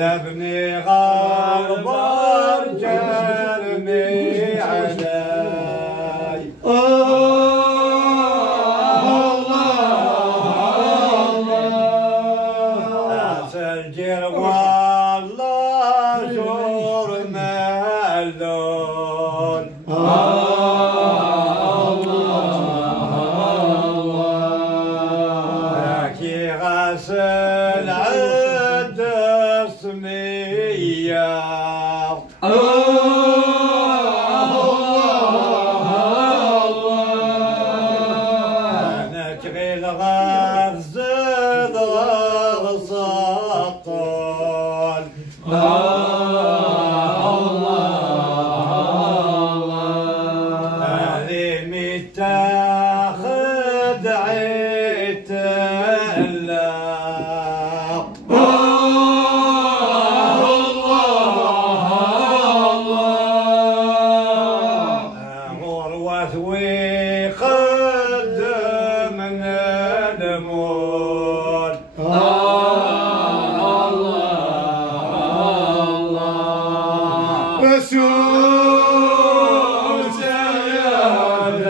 ابني غربان جرني علي اسجل والله زور ملون لكي غسل عد اسمية نجغل غزد غصطل هذه متاخد عتلا غروة ويقدم من المول رسول سيد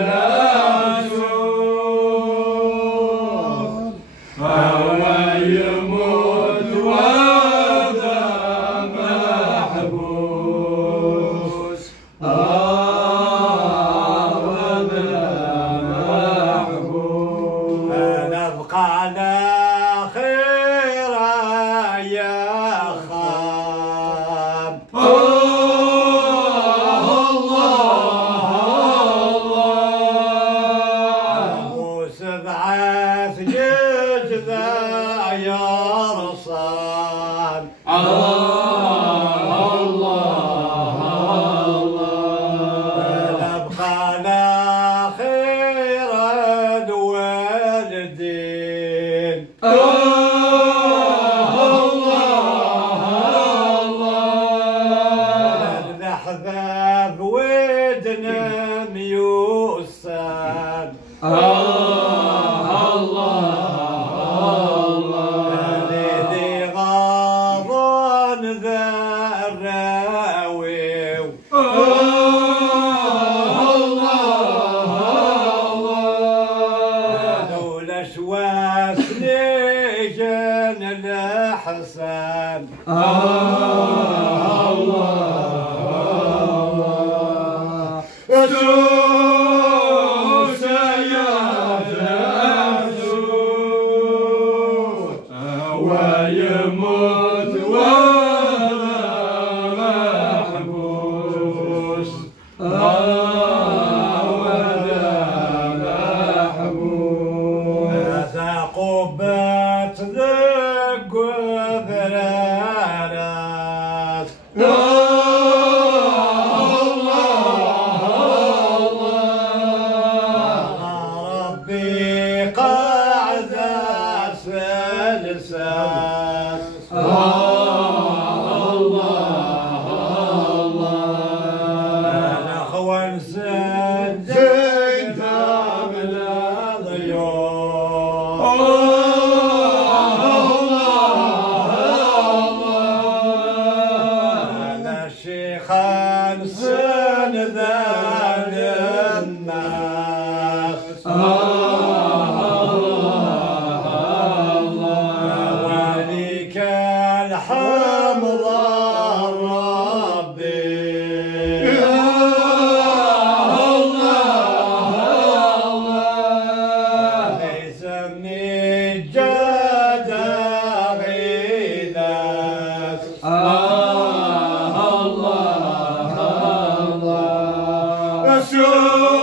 رسول فهو يموت وذا محبوس نبقى على خير يا خاب وسبعة جذا يرصان نبقى على خير الوالدين نحذف ودنا ميوسان الذي غاضن ذا الراوي لولا شواس نيجن الأحسن ويموت وذا محبوس وذا محبوس هذا قبة ذق برارات ربي قعد سلسال الاخوان سجد من الضيوف انا الشيخان سند الناس وليك الحمد ربي ليس من جد غيناس رسول